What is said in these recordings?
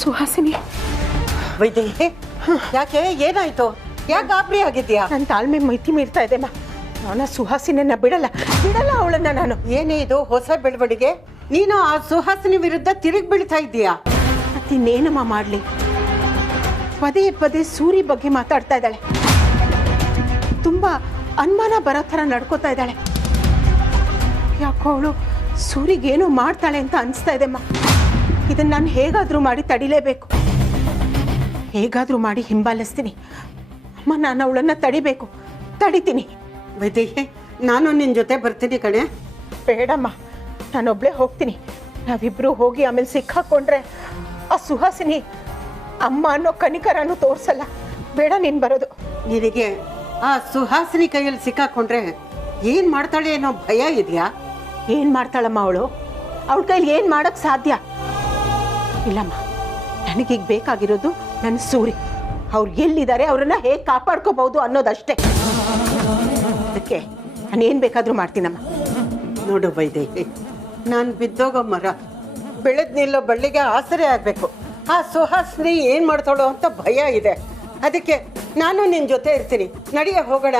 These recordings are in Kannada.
ಸುಹಾಸಿನಿ. ವೈದೇಹಿ, ಯಾಕೆ ಏನಾಯ್ತು? ಯಾಕೆ ಗಾಬರಿ ಆಗಿದ್ಯಾ? ನನ್ನ ತಾಳ್ಮೆ ಮೈತಿ ಮೀರ್ತಾ ಇದೆ ಮಾ. ನಾನು ಸುಹಾಸಿನಿಯನ್ನ ಬಿಡಲ್ಲ ಅವಳನ್ನ ನಾನು. ಏನೇ ಇದು ಹೊಸ ಬೆಳವಣಿಗೆ? ನೀನು ಆ ಸುಹಾಸಿನಿ ವಿರುದ್ಧ ತಿರುಗಿ ಬೀಳ್ತಾ ಇದ್ದೀಯಾ? ಮತ್ತಿನ್ನೇನಮ್ಮ ಮಾಡ್ಲಿ? ಪದೇ ಪದೇ ಸೂರಿ ಬಗ್ಗೆ ಮಾತಾಡ್ತಾ ಇದ್ದಾಳೆ. ತುಂಬಾ ಅನುಮಾನ ಬರೋ ಥರ ನಡ್ಕೋತಾ ಇದ್ದಾಳೆ. ಯಾಕೋ ಅವಳು ಸೂರಿಗೇನೋ ಮಾಡ್ತಾಳೆ ಅಂತ ಅನಿಸ್ತಾ ಇದೆಮ್ಮ. ಇದನ್ನ ನಾನು ಹೇಗಾದರೂ ಮಾಡಿ ತಡಿಲೇಬೇಕು. ಹೇಗಾದರೂ ಮಾಡಿ ಹಿಂಬಾಲಿಸ್ತೀನಿ ಅಮ್ಮ. ನಾನು ಅವಳನ್ನ ತಡಿಬೇಕು, ತಡಿತೀನಿ. ವೈದೇಹಿ, ನಾನು ನಿನ್ನ ಜೊತೆ ಬರ್ತೀನಿ ಕಣೆ. ಬೇಡಮ್ಮ, ನಾನೊಬ್ಳೇ ಹೋಗ್ತೀನಿ. ನಾವಿಬ್ರು ಹೋಗಿ ಆಮೇಲೆ ಸಿಕ್ಕಾಕೊಂಡ್ರೆ ಆ ಸುಹಾಸಿನಿ ಅಮ್ಮ ಅನ್ನೋ ಕನಿಕರನೂ ತೋರಿಸಲ್ಲ. ಬೇಡ ನೀನು ಬರೋದು. ನಿನಗೆ ಆ ಸುಹಾಸಿನಿ ಕೈಯಲ್ಲಿ ಸಿಕ್ಕಾಕೊಂಡ್ರೆ ಏನು ಮಾಡ್ತಾಳೆ ಅನ್ನೋ ಭಯ ಇದೆಯಾ? ಏನು ಮಾಡ್ತಾಳಮ್ಮ ಅವಳು? ಅವಳ ಕೈಲಿ ಏನು ಮಾಡೋಕ್ಕೆ ಸಾಧ್ಯ ಇಲ್ಲಮ್ಮ. ನನಗೀಗ ಬೇಕಾಗಿರೋದು ನನ್ನ ಸೂರಿ. ಅವ್ರು ಎಲ್ಲಿದ್ದಾರೆ, ಅವ್ರನ್ನ ಹೇಗೆ ಕಾಪಾಡ್ಕೋಬಹುದು ಅನ್ನೋದಷ್ಟೇ. ಅದಕ್ಕೆ ನಾನು ಏನು ಬೇಕಾದರೂ ಮಾಡ್ತೀನಮ್ಮ. ನೋಡು ವೈದೇಹಿ, ನಾನು ಬಿದ್ದೋಗೋ ಮರ ಬೆಳೆದ್ ನಿಲ್ಲೋ ಬಳ್ಳಿಗೆ ಆಸರೆ ಆಗಬೇಕು. ಆ ಸುಹಾಸಿನಿ ಏನು ಮಾಡ್ತಾಳೋ ಅಂತ ಭಯ ಇದೆ. ಅದಕ್ಕೆ ನಾನು ನಿನ್ನ ಜೊತೆ ಇರ್ತೀನಿ. ನಡಿಯ ಹೋಗೋಣ.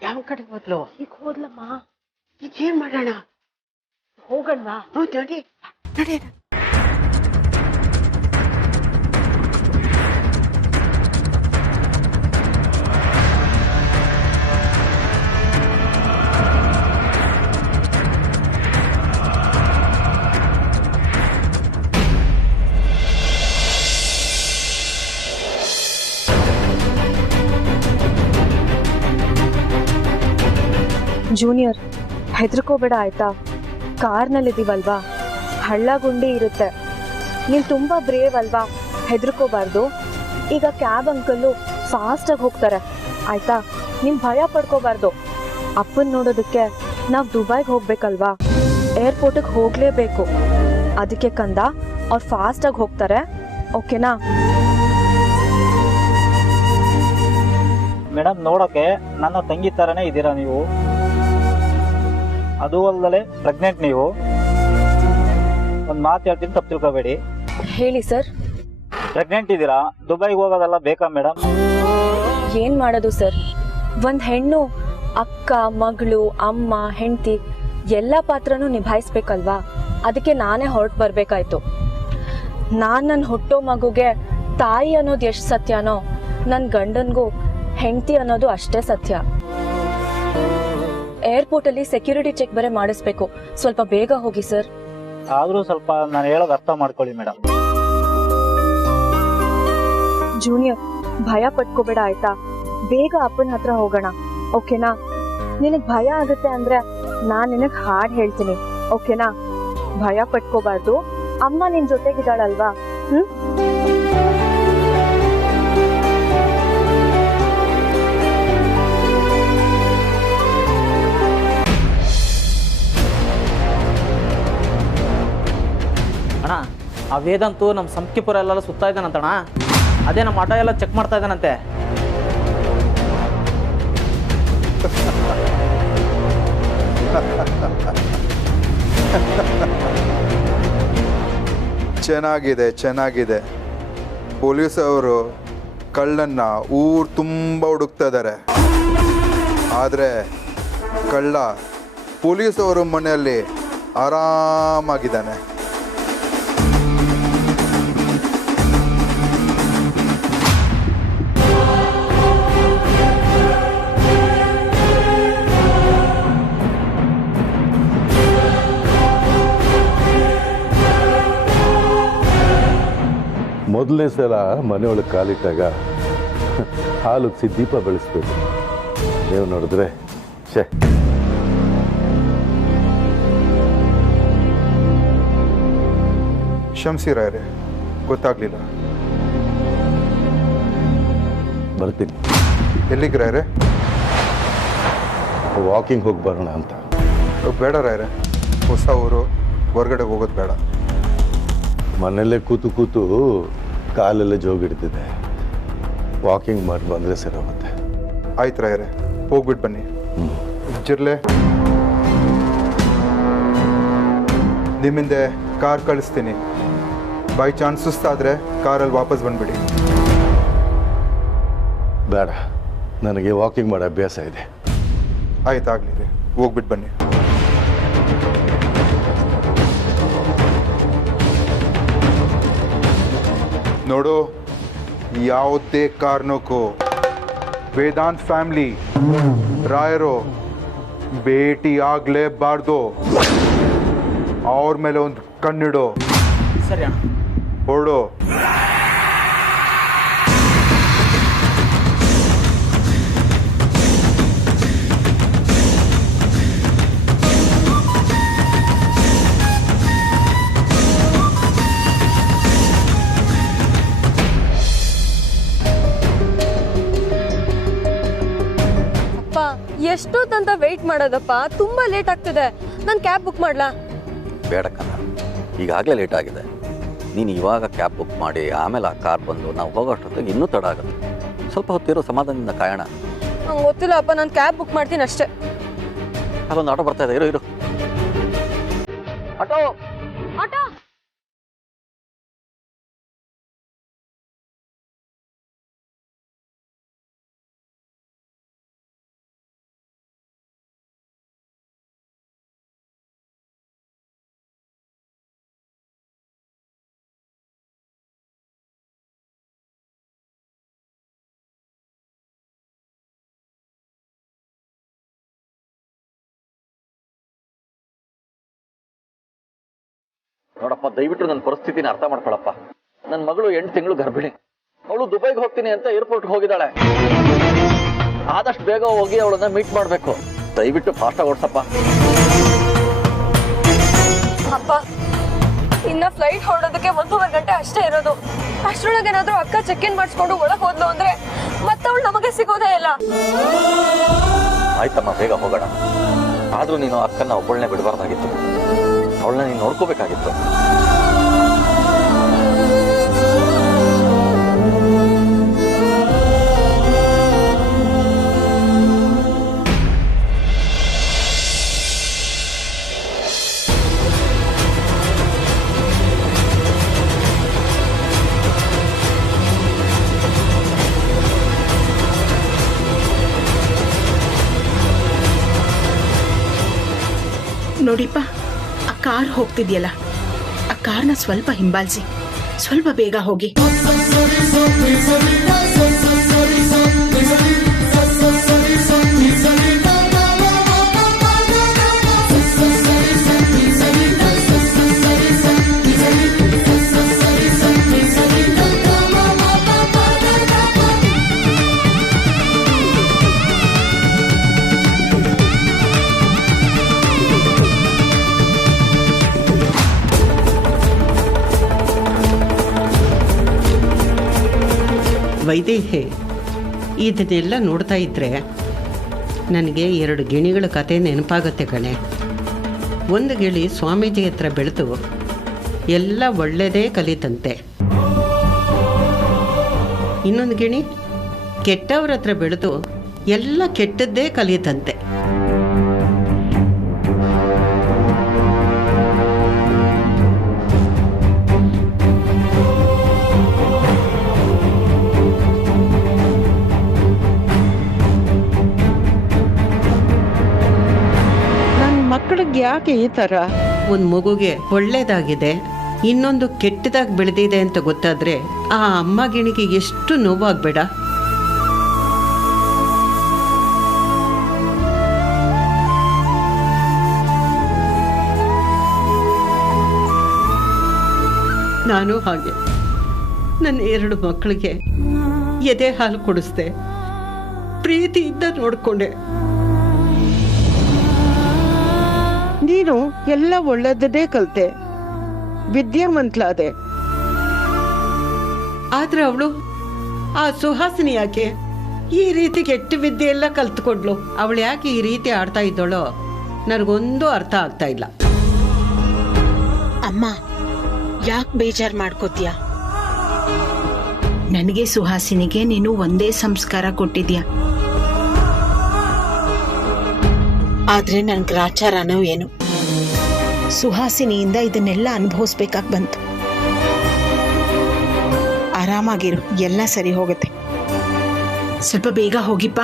ಯಾವ ಕಡೆ ಹೋದ್ಲು? ಈಗ ಹೋದ್ಲಮ್ಮ. ಈಗ ಏನ್ ಮಾಡೋಣ? ಹೋಗಣ್ವಾ? ನಡಿ ನಡಿ. ಜೂನಿಯರ್, ಹೆದರ್ಕೋಬೇಡ ಆಯ್ತಾ? ಕಾರ್ನಲ್ಲಿದ್ದೀವಲ್ವಾ, ಹಳ್ಳ ಗುಂಡಿ ಇರುತ್ತೆ. ನೀನು ತುಂಬ ಬ್ರೇವ್ ಅಲ್ವಾ, ಹೆದರ್ಕೋಬಾರ್ದು. ಈಗ ಕ್ಯಾಬ್ ಅಂಕಲ್ಲು ಫಾಸ್ಟಾಗಿ ಹೋಗ್ತಾರೆ ಆಯ್ತಾ? ನೀನು ಭಯ ಪಡ್ಕೋಬಾರ್ದು. ಅಪ್ಪನ ನೋಡೋದಕ್ಕೆ ನಾವು ದುಬೈಗೆ ಹೋಗ್ಬೇಕಲ್ವಾ, ಏರ್ಪೋರ್ಟಿಗೆ ಹೋಗಲೇಬೇಕು. ಅದಕ್ಕೆ ಕಂದ, ಅವ್ರು ಫಾಸ್ಟಾಗಿ ಹೋಗ್ತಾರೆ, ಓಕೆನಾ? ಮೇಡಮ್, ನೋಡೋಕೆ ನನ್ನ ತಂಗಿ ಥರನೇ ಇದ್ದೀರಾ ನೀವು. ಅದು ಅಲ್ಲದೆ ಪ್ರೆಗ್ನೆಂಟ್. ನೀವು ಒಂದು ಮಾತು ಹೇಳ್ತೀನಿ, ತಪ್ಪು ತಿಳ್ಕೊಬೇಡಿ. ಹೇಳಿ ಸರ್. ಪ್ರೆಗ್ನೆಂಟ್ ಇದ್ದೀರಾ, ದುಬೈಗೆ ಹೋಗೋದೆಲ್ಲ ಬೇಕಾ ಮೇಡಮ್? ಏನು ಮಾಡೋದು ಸರ್, ಒಂದು ಹೆಣ್ಣು ಅಕ್ಕ, ಮಗಳು, ಅಮ್ಮ, ಹೆಂಡತಿ ಎಲ್ಲ ಪಾತ್ರನೂ ನಿಭಾಯಿಸ್ಬೇಕಲ್ವಾ. ಅದಕ್ಕೆ ನಾನೇ ಹೊರಟು ಬರಬೇಕಾಯ್ತು. ನನ್ನ ಹುಟ್ಟೋ ಮಗುಗೆ ತಾಯಿ ಅನ್ನೋದು ಎಷ್ಟು ಸತ್ಯನೋ, ನನ್ನ ಗಂಡನಿಗೂ ಹೆಂಡತಿ ಅನ್ನೋದು ಅಷ್ಟೇ ಸತ್ಯ. ಏರ್ಪೋರ್ಟಲ್ಲಿ ಸೆಕ್ಯೂರಿಟಿ ಚೆಕ್ ಬೇರೆ ಮಾಡಿಸ್ಬೇಕು. ಸ್ವಲ್ಪ ಬೇಗ ಹೋಗಿ ಸರ್. ಆದರೂ ಸ್ವಲ್ಪ ನಾನು ಹೇಳೋದು ಅರ್ಥ ಮಾಡ್ಕೊಳ್ಳಿ ಮೇಡಮ್. ಜೂನಿಯರ್, ಭಯ ಪಟ್ಕೋಬೇಡ ಆಯ್ತಾ? ಬೇಗ ಅಪ್ಪನ ಹತ್ರ ಹೋಗೋಣ, ಓಕೆನಾ? ನಿನಗೆ ಭಯ ಆಗುತ್ತೆ ಅಂದ್ರೆ ನಾನು ನಿನಗೆ ಹಾಡು ಹೇಳ್ತೀನಿ, ಓಕೆನಾ? ಭಯ ಪಟ್ಕೋಬಾರ್ದು. ಅಮ್ಮ ನಿನ್ ಜೊತೆಗಿದ್ದಾಳಲ್ವಾ? ಅಣ್ಣ, ಆ ವೇದಂತೂ ನಮ್ಮ ಸಂಕಿಪುರ ಎಲ್ಲ ಸುತ್ತಾ ಇದ್ದಾನಂತಣ್ಣ. ಅದೇ ನಮ್ಮ ಆಟೋ ಎಲ್ಲ ಚೆಕ್ ಮಾಡ್ತಾ ಇದ್ದಾನಂತೆ. ಚೆನ್ನಾಗಿದೆ ಚೆನ್ನಾಗಿದೆ. ಪೊಲೀಸ್ ಅವರು ಕಳ್ಳನ್ನ ಊರು ತುಂಬ ಹುಡುಕ್ತಾ ಇದ್ದಾರೆ. ಆದರೆ ಕಳ್ಳ ಪೊಲೀಸ್ ಅವರ ಮನೆಯಲ್ಲಿ ಆರಾಮಾಗಿದ್ದಾನೆ. ಮೊದಲನೇ ಸಲ ಮನೆಯೊಳಗೆ ಕಾಲಿಟ್ಟಾಗ ಹಾಲು ದೀಪ ಬೆಳೆಸ್ಬೇಕು. ನೀವು ನೋಡಿದ್ರೆ ಛೇ, ಕ್ಷಮಿಸಿ ರಾಯರೇ, ಗೊತ್ತಾಗ್ಲಿಲ್ಲ. ಬರ್ತೀನಿ. ಎಲ್ಲಿಗೆ ರಾಯರೇ? ವಾಕಿಂಗ್ ಹೋಗಿ ಬರೋಣ ಅಂತ. ಬೇಡ ರಾಯರೇ, ಹೊಸ ಊರು, ಹೊರಗಡೆ ಹೋಗೋದು ಬೇಡ. ಮನೆಯಲ್ಲೇ ಕೂತು ಕೂತು ಕಾಲೆಲ್ಲ ಜೋಗಿಡ್ತಿದೆ. ವಾಕಿಂಗ್ ಮಾಡಿ ಬಂದರೆ ಸರಿ ಹೋಗುತ್ತೆ. ಆಯ್ತು ರಾಯರೇ, ಹೋಗ್ಬಿಟ್ಟು ಬನ್ನಿ. ಜಿರ್ಲೆ, ನಿಮ್ಮಿಂದ ಕಾರ್ ಕಳಿಸ್ತೀನಿ. ಬೈ ಚಾನ್ಸ್ ಸುಸ್ತಾದರೆ ಕಾರಲ್ಲಿ ವಾಪಸ್ ಬಂದ್ಬಿಡಿ. ಬೇಡ, ನನಗೆ ವಾಕಿಂಗ್ ಮಾಡೋ ಅಭ್ಯಾಸ ಇದೆ. ಆಯ್ತು, ಆಗಲಿ ರೀ, ಹೋಗ್ಬಿಟ್ಟು ಬನ್ನಿ. ನೋಡು, ಯಾವುದೇ ಕಾರಣಕ್ಕೂ ವೇದಾಂತ್ ಫ್ಯಾಮಿಲಿ ರಾಯರು ಭೇಟಿ ಆಗಲೇಬಾರ್ದು. ಅವ್ರ ಮೇಲೆ ಒಂದು ಕಣ್ಣಿಡು. ಸರಿ ಅಣ್ಣ. ಹೊರಡು. ಎಷ್ಟೊತ್ತಂತ ವೆಯ್ಟ್ ಮಾಡೋದಪ್ಪ, ತುಂಬಾ ಲೇಟ್ ಆಗ್ತಿದೆ. ನಾನು ಕ್ಯಾಬ್ ಬುಕ್ ಮಾಡ್ಲಾ? ಬೇಡ ಕಣ, ಈಗಾಗಲೇ ಲೇಟ್ ಆಗಿದೆ. ನೀನು ಇವಾಗ ಕ್ಯಾಬ್ ಬುಕ್ ಮಾಡಿ ಆಮೇಲೆ ಆ ಕಾರ್ ಬಂದು ನಾವು ಹೋಗೋಷ್ಟೊತ್ತಿಗೆ ಇನ್ನೂ ತಡ ಆಗುತ್ತೆ. ಸ್ವಲ್ಪ ಹೊತ್ತಿರೋ ಸಮಾಧಾನದಿಂದ ಕಾಯೋಣ. ನಂಗೆ ಗೊತ್ತಿಲ್ಲ ಅಪ್ಪ, ನಾನು ಕ್ಯಾಬ್ ಬುಕ್ ಮಾಡ್ತೀನಿ ಅಷ್ಟೇ. ಅಲ್ಲೊಂದು ಆಟೋ ಬರ್ತಾ ಇದೆ, ಇರು ಆಟೋ. ಆಟೋ ನೋಡಪ್ಪ, ದಯವಿಟ್ಟು ನನ್ನ ಪರಿಸ್ಥಿತಿನ ಅರ್ಥ ಮಾಡ್ಕೊಳಪ್ಪ. ನನ್ನ ಮಗಳು 8 ತಿಂಗಳು ಗರ್ಭಿಣಿ. ಅವಳು ದುಬೈಗೆ ಹೋಗ್ತೀನಿ ಅಂತ ಏರ್ಪೋರ್ಟ್ಗೆ ಹೋಗಿದ್ದಾಳೆ. ಆದಷ್ಟು ಬೇಗ ಹೋಗಿ ಅವಳನ್ನ ಮೀಟ್ ಮಾಡಬೇಕು. ದಯವಿಟ್ಟು ಫಾಸ್ಟಾಗಿ ಓಡಿಸಪ್ಪ. ಅಪ್ಪ, ಇನ್ನ ಫ್ಲೈಟ್ ಹೊರಡೋದಕ್ಕೆ 1.5 ಗಂಟೆ ಅಷ್ಟೇ ಇರೋದು. ಅಷ್ಟರೊಳಗೆ ಏನಾದ್ರೂ ಅಕ್ಕ ಚೆಕ್ ಇನ್ ಮಾಡಿಸ್ಕೊಂಡು ಒಳಗೆ ಹೋದ್ಲು ಅಂದ್ರೆ ಮತ್ತವಳು ನಮಗೆ ಸಿಗೋದೇ ಇಲ್ಲ. ಆಯ್ತಮ್ಮ, ಬೇಗ ಹೋಗೋಣ. ಆದ್ರೂ ನೀನು ಅಕ್ಕನ್ನ ಒಬ್ಬಳನ್ನೇ ಬಿಡಬಾರ್ದಾಗಿತ್ತು. ಅವಳನ್ನ ನೀನು ನೋಡ್ಕೋಬೇಕಾಗಿತ್ತು. ನೋಡಿಪ್ಪ, ಆ ಕಾರ್ ಹೋಗ್ತಿದ್ಯಲ್ಲ, ಆ ಕಾರ್ನ ಸ್ವಲ್ಪ ಹಿಂಬಾಲಿಸಿ, ಸ್ವಲ್ಪ ಬೇಗ ಹೋಗಿ. ವೈದೇಹಿ, ಇದನ್ನೆಲ್ಲ ನೋಡ್ತಾ ಇದ್ದರೆ ನನಗೆ 2 ಗಿಣಿಗಳ ಕತೆ ನೆನಪಾಗುತ್ತೆ ಕಣೆ. ಒಂದು ಗಿಳಿ ಸ್ವಾಮೀಜಿ ಹತ್ರ ಬೆಳೆದು ಎಲ್ಲ ಒಳ್ಳೆಯದೇ ಕಲಿತಂತೆ. ಇನ್ನೊಂದು ಗಿಣಿ ಕೆಟ್ಟವ್ರ ಹತ್ರ ಬೆಳೆದು ಎಲ್ಲ ಕೆಟ್ಟದ್ದೇ ಕಲಿತಂತೆ. ಮಕ್ಕಳಿಗೆ ಯಾಕೆ ಈ ಥರ? ಒಂದು ಮಗುಗೆ ಒಳ್ಳೇದಾಗಿದೆ, ಇನ್ನೊಂದು ಕೆಟ್ಟದಾಗಿ ಬೆಳೆದಿದೆ ಅಂತ ಗೊತ್ತಾದರೆ ಆ ಅಮ್ಮ ಗಿಣಿಗೆ ಎಷ್ಟು ನೋವಾಗಬೇಡ? ನಾನು ಹಾಗೆ ನನ್ನ 2 ಮಕ್ಕಳಿಗೆ ಎದೆ ಹಾಲು ಕುಡಿಸ್ದೆ. ಪ್ರೀತಿಯಿಂದ ನೋಡ್ಕೊಂಡೆ. ನೀನು ಎಲ್ಲ ಒಳ್ಳೆದನ್ನೇ ಕಲ್ತೆ, ವಿದ್ಯಾವಂತಲಾದೆ. ಆದ್ರೆ ಅವಳು ಆ ಸುಹಾಸಿನಿ ಯಾಕೆ ಈ ರೀತಿ ಕೆಟ್ಟ ವಿದ್ಯೆ ಎಲ್ಲ ಕಲ್ತ್ಕೊಂಡ್ಲು? ಅವಳು ಯಾಕೆ ಈ ರೀತಿ ಆಡ್ತಾ ಇದ್ದಳೋ ನನಗೊಂದು ಅರ್ಥ ಆಗ್ತಾ ಇಲ್ಲ. ಅಮ್ಮ, ಯಾಕೆ ಬೇಜಾರು ಮಾಡ್ಕೋತೀಯ? ನನಗೆ ಸುಹಾಸಿನಿಗೆ ನೀನು ಒಂದೇ ಸಂಸ್ಕಾರ ಕೊಟ್ಟಿದ್ಯಾ. ಆದ್ರೆ ನನ್ ಗ್ರಾಚಾರನೋ ಏನು, ಸುಹಾಸಿನಿಯಿಂದ ಇದನ್ನೆಲ್ಲ ಅನುಭವಿಸ್ಬೇಕಾಗಿ ಬಂತು. ಆರಾಮಾಗಿರು, ಎಲ್ಲ ಸರಿ ಹೋಗುತ್ತೆ. ಸ್ವಲ್ಪ ಬೇಗ ಹೋಗಿಪ್ಪ.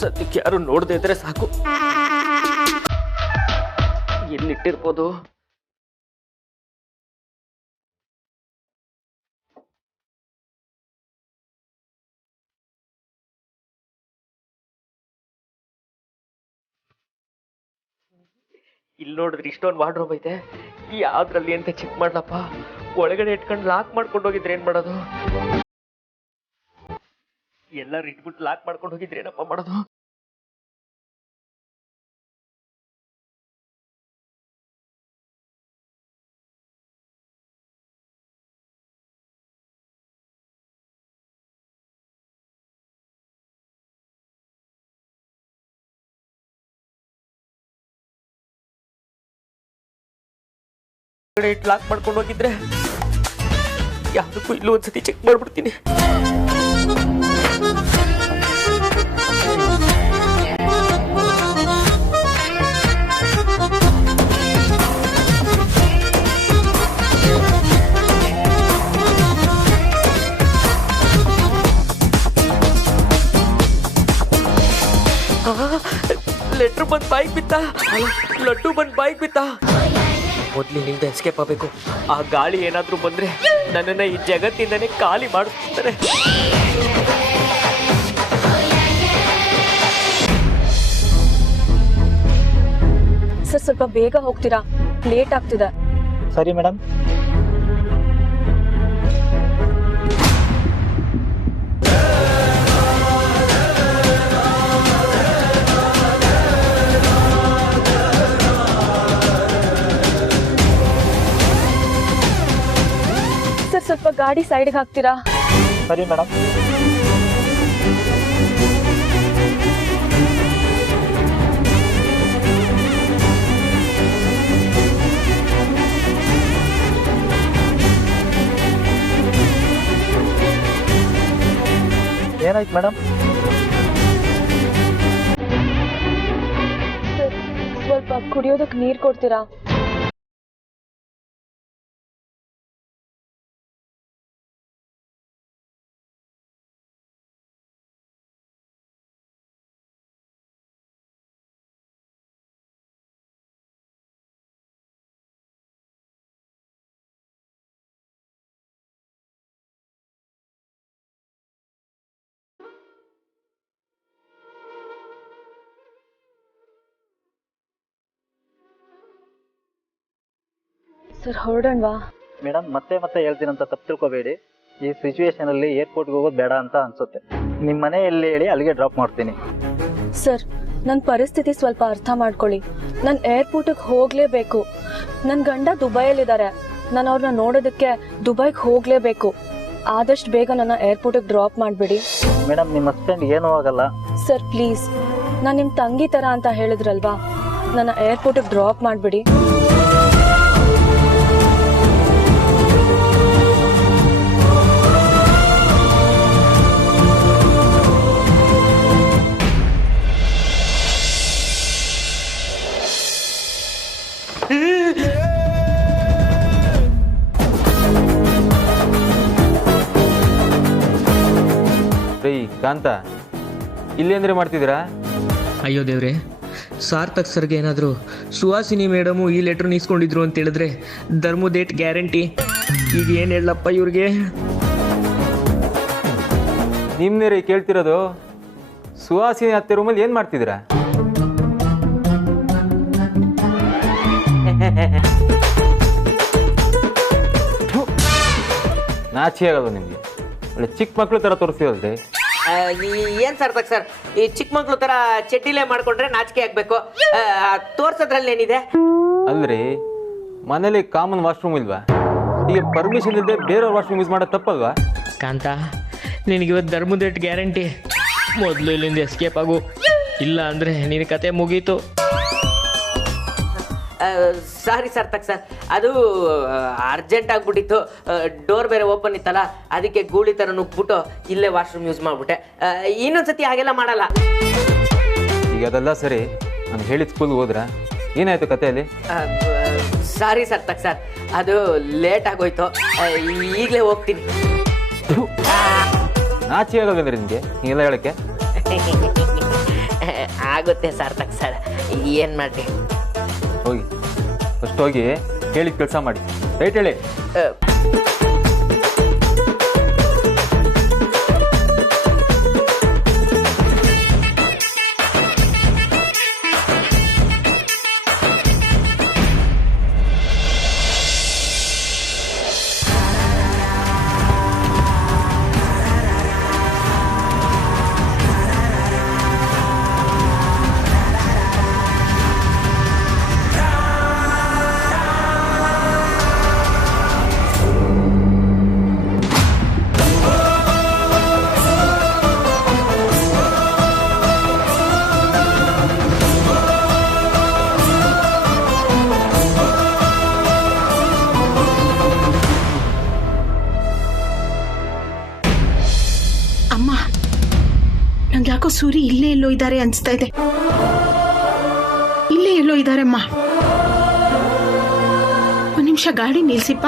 ಸದ್ಯಕ್ಕೆ ಯಾರು ನೋಡದೆ ಇದ್ರೆ ಸಾಕು. ಎಲ್ಲಿಟ್ಟಿರ್ಬೋದು? ಇಲ್ಲಿ ನೋಡಿದ್ರೆ ಇಷ್ಟೊಂದು ವಾರ್ಡ್ರೋಬ್ ಐತೆ, ಯಾವ್ದ್ರಲ್ಲಿ ಅಂತ ಚೆಕ್ ಮಾಡ್ಲಪ್ಪ. ಒಳಗಡೆ ಇಟ್ಕೊಂಡು ಲಾಕ್ ಮಾಡ್ಕೊಂಡು ಹೋಗಿದ್ರೆ ಏನ್ ಮಾಡೋದು? ಎಲ್ಲರೂ ಇಟ್ಬಿಟ್ಟು ಲಾಕ್ ಮಾಡ್ಕೊಂಡು ಹೋಗಿದ್ರೆ ಏನಪ್ಪ ಮಾಡೋದು? ಲಾಕ್ ಮಾಡ್ಕೊಂಡು ಹೋಗಿದ್ರೆ ಯಾವ್ದಕ್ಕೂ ಇಲ್ಲೂ ಒಂದ್ಸತಿ ಚೆಕ್ ಮಾಡ್ಬಿಡ್ತೀನಿ. ಲೆಟ್ರ್ ಬಂದ್ ಬಾಯಿಗೆ ಬಿತ್ತ, ಲಡ್ಡು ಬಂದ್ ಬಾಯಿಗೆ ಬಿತ್ತ. ಮೊದ್ಲಿನಿಂದ ಎಸ್ಕೇಪ್ ಆಗಬೇಕು. ಆ ಗಾಳಿ ಏನಾದ್ರೂ ಬಂದ್ರೆ ನನ್ನನ್ನ ಈ ಜಗತ್ತಿಂದನೇ ಖಾಲಿ ಮಾಡಿಸ್ತಾರೆ. ಸರ್, ಸ್ವಲ್ಪ ಬೇಗ ಹೋಗ್ತೀರಾ? ಲೇಟ್ ಆಗ್ತಿದೆ. ಸರಿ ಮೇಡಮ್. ಸರ್, ಸ್ವಲ್ಪ ಗಾಡಿ ಸೈಡ್ಗೆ ಹಾಕ್ತೀರಾ? ಸರಿ ಮೇಡಮ್. ಏನಾಯ್ತು ಮೇಡಮ್? ಸರ್, ಸ್ವಲ್ಪ ಕುಡಿಯೋದಕ್ಕೆ ನೀರು ಕೊಡ್ತೀರಾ? ಸರ್, ಹೊರಡೋಣವಾ? ಮೇಡಮ್, ಮತ್ತೆ ಮತ್ತೆ ಹೇಳ್ತೀನಂತ ತಪ್ಪು ತಿಳ್ಕೊಬೇಡಿ. ಈ ಸಿಚುವೇಶನ್ ಅಲ್ಲಿ ಏರ್ಪೋರ್ಟ್ಗೆ ಹೋಗೋದು ಬೇಡ ಅಂತ ಅನ್ಸುತ್ತೆ. ನಿಮ್ಮ ಮನೆಯಲ್ಲಿ ಹೇಳಿ ಅಲ್ಲಿಗೆ ಡ್ರಾಪ್ ಮಾಡ್ತೀನಿ. ಸರ್, ನನ್ನ ಪರಿಸ್ಥಿತಿ ಸ್ವಲ್ಪ ಅರ್ಥ ಮಾಡ್ಕೊಳ್ಳಿ. ನಾನು ಏರ್ಪೋರ್ಟಿಗೆ ಹೋಗಲೇಬೇಕು. ನನ್ನ ಗಂಡ ದುಬೈಯಲ್ಲಿದ್ದಾರೆ. ನಾನು ಅವ್ರನ್ನ ನೋಡೋದಕ್ಕೆ ದುಬೈಗೆ ಹೋಗಲೇಬೇಕು. ಆದಷ್ಟು ಬೇಗ ನನ್ನ ಏರ್ಪೋರ್ಟಿಗೆ ಡ್ರಾಪ್ ಮಾಡಿಬಿಡಿ. ಮೇಡಮ್, ನಿಮ್ಮ ಹಸ್ಬೆಂಡ್ ಏನೂ ಆಗಲ್ಲ. ಸರ್, ಪ್ಲೀಸ್, ನಾನು ನಿಮ್ಮ ತಂಗಿ ಥರ ಅಂತ ಹೇಳಿದ್ರಲ್ವಾ, ನನ್ನ ಏರ್ಪೋರ್ಟಿಗೆ ಡ್ರಾಪ್ ಮಾಡಿಬಿಡಿ. ಕಾಂತ, ಇಲ್ಲೇಂದ್ರೆ ಮಾಡ್ತಿದ್ದೀರಾ? ಅಯ್ಯೋ ದೇವ್ರೆ, ಸಾರ್ಥಕ್ ಸರ್ಗೆ ಏನಾದರೂ ಸುಹಾಸಿನಿ ಮೇಡಮು ಈ ಲೆಟ್ರ್ ಇಸ್ಕೊಂಡಿದ್ರು ಅಂತ ಹೇಳಿದ್ರೆ ಧರ್ಮದೇಟ್ ಗ್ಯಾರಂಟಿ. ಈಗ ಏನು ಹೇಳಪ್ಪ ಇವ್ರಿಗೆ? ನಿಮ್ಮನೇ ರೀ ಕೇಳ್ತಿರೋದು. ಸುಹಾಸಿನಿ ಅತ್ತೆ ರೂಮಲ್ಲಿ ಏನು ಮಾಡ್ತಿದ್ದೀರಾ? ನಾಚಿ ಆಗಲ್ಲ ನಿಮಗೆ. ಒಳ್ಳೆ ಚಿಕ್ಕ ಮಕ್ಳು ಥರ ತೋರಿಸ್ತೀವಲ್ರಿ. ಏನ್ ಸಾರ್ಥಕ್ ಸರ್, ಈ ಚಿಕ್ಕ ಮಕ್ಳು ತರ ಚಡ್ಡಿಲೇ ಮಾಡ್ಕೊಂಡ್ರೆ ನಾಚಿಕೆ ಆಗ್ಬೇಕು, ತೋರ್ಸೋದ್ರಲ್ಲಿ ಏನಿದೆ? ಅಲ್ರಿ, ಮನೇಲಿ ಕಾಮನ್ ವಾಶ್ರೂಮ್ ಇಲ್ವಾ? ಈಗ ಪರ್ಮಿಷನ್ ಇಲ್ಲದೆ ಬೇರೆಯವ್ರ ವಾಶ್ರೂಮ್ ಯೂಸ್ ಮಾಡೋದು ತಪ್ಪಲ್ವಾ? ಕಾಂತ, ನಿನಗಿವತ್ತು ಧರ್ಮದೇಟ್ ಗ್ಯಾರಂಟಿ. ಮೊದಲು ಇಲ್ಲಿಂದ ಎಸ್ಕೇಪ್ ಆಗು, ಇಲ್ಲ ಅಂದರೆ ನಿನ್ನ ಕತೆ ಮುಗೀತು. ಸಾರಿ ಸಾರ್ಥಕ್ ಸರ್, ಅದು ಅರ್ಜೆಂಟ್ ಆಗ್ಬಿಟ್ಟಿತ್ತು. ಡೋರ್ ಬೇರೆ ಓಪನ್ ಇತ್ತಲ್ಲ, ಅದಕ್ಕೆ ಗೂಳಿ ಥರ ನುಗ್ಬಿಟ್ಟು ಇಲ್ಲೇ ವಾಶ್ರೂಮ್ ಯೂಸ್ ಮಾಡಿಬಿಟ್ಟೆ. ಇನ್ನೊಂದ್ಸತಿ ಹಾಗೆಲ್ಲ ಮಾಡಲ್ಲ. ಈಗ ಅದೆಲ್ಲ ಸರಿ, ನಾನು ಹೇಳಿದ ಸ್ಕೂಲ್ಗೆ ಹೋದ್ರಾ? ಏನಾಯ್ತು ಕತೆಯಲ್ಲಿ? ಸಾರಿ ಸಾರ್ಥಕ್ ಸರ್, ಅದು ಲೇಟ್ ಆಗೋಯ್ತು. ಈಗಲೇ ಹೋಗ್ತೀನಿ. ನಾಚಿ ಆಗೋದಂದ್ರೆ ನಿಮಗೆ ಹಿಂಗೆಲ್ಲ ಹೇಳಕ್ಕೆ? ಆಗುತ್ತೆ ಸಾರ್ಥಕ್ ಸರ್, ಏನು ಮಾಡಿ. ಹೋಗಿ ಫಸ್ಟ್ ಹೋಗಿ ಹೇಳಿದ ಕೆಲಸ ಮಾಡಿ. ರೈಟ್ ಹೇಳಿ. ಅಮ್ಮ, ನಂಗೆ ಯಾಕೋ ಸೂರಿ ಇಲ್ಲೇ ಎಲ್ಲೋ ಇದ್ದಾರೆ ಅನ್ಸ್ತಾ ಇದೆ. ಇಲ್ಲೇ ಎಲ್ಲೋ ಇದ್ದಾರೆ ಅಮ್ಮ. ಒಂದ್ ನಿಮಿಷ ಗಾಡಿ ನಿಲ್ಸಿಪ್ಪ.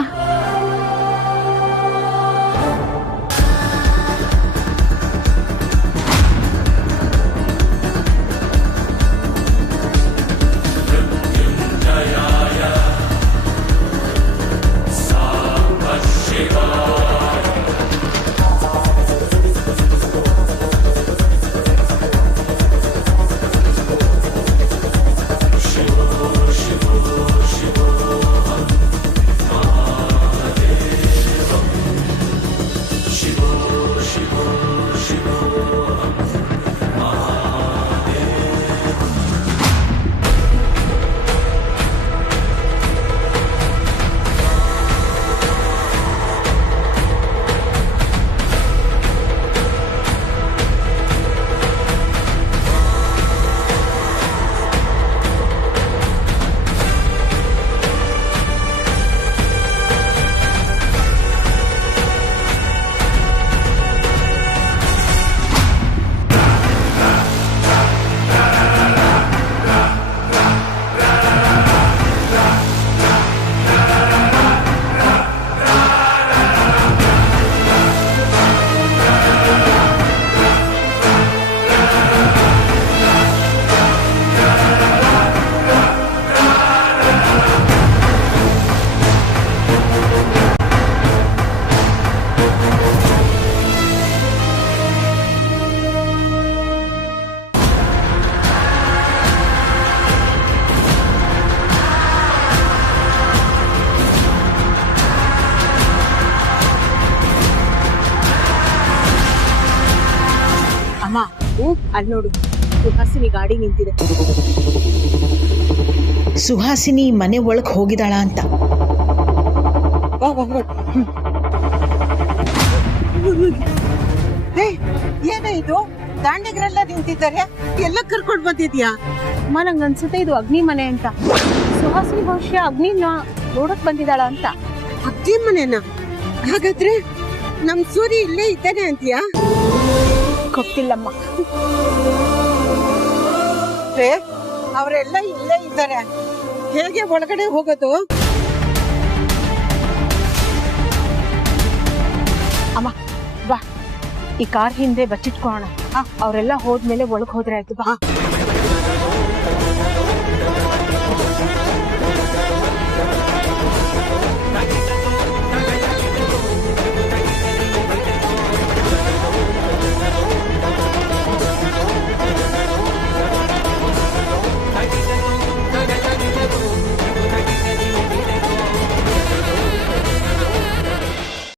ಅಮ್ಮ, ಅಲ್ಲಿ ನೋಡು, ಸುಹಾಸಿನಿ ಗಾಡಿ ನಿಂತಿದೆ. ಸುಹಾಸಿನಿ ಮನೆ ಒಳಗೆ ಹೋಗಿದಾಳ ಅಂತ. ಏನೇ ಇದು? ದಾಂಡಿಗರೆಲ್ಲ ನಿಂತಿದ್ದಾರೆ, ಎಲ್ಲ ಕರ್ಕೊಂಡು ಬಂದಿದ್ಯಾ? ಅಮ್ಮ, ನಂಗೆ ಅನ್ಸುತ್ತೆ ಇದು ಅಗ್ನಿ ಮನೆ ಅಂತ. ಸುಹಾಸಿನಿ ಬಹುಶಃ ಅಗ್ನಿನ ನೋಡಕ್ ಬಂದಿದ್ದಾಳ ಅಂತ. ಅಗ್ನಿ ಮನೆನಾ? ಹಾಗಾದ್ರೆ ನಮ್ ಸೂರಿ ಇಲ್ಲೇ ಇದ್ದಾನೆ ಅಂತೀಯಾ? ಗೊತ್ತಿಲ್ಲಮ್ಮ. ಅವರೆಲ್ಲ ಇಲ್ಲೇ ಇದ್ದಾರೆ, ಹೇಗೆ ಒಳಗಡೆ ಹೋಗೋದು? ಅಮ್ಮ ಬಾ, ಈ ಕಾರ್ ಹಿಂದೆ ಬಚ್ಚಿಟ್ಕೋಣ. ಅವರೆಲ್ಲ ಹೋದ್ಮೇಲೆ ಒಳಗೆ ಹೋದ್ರೆ ಆಯ್ತು. ಬಾ.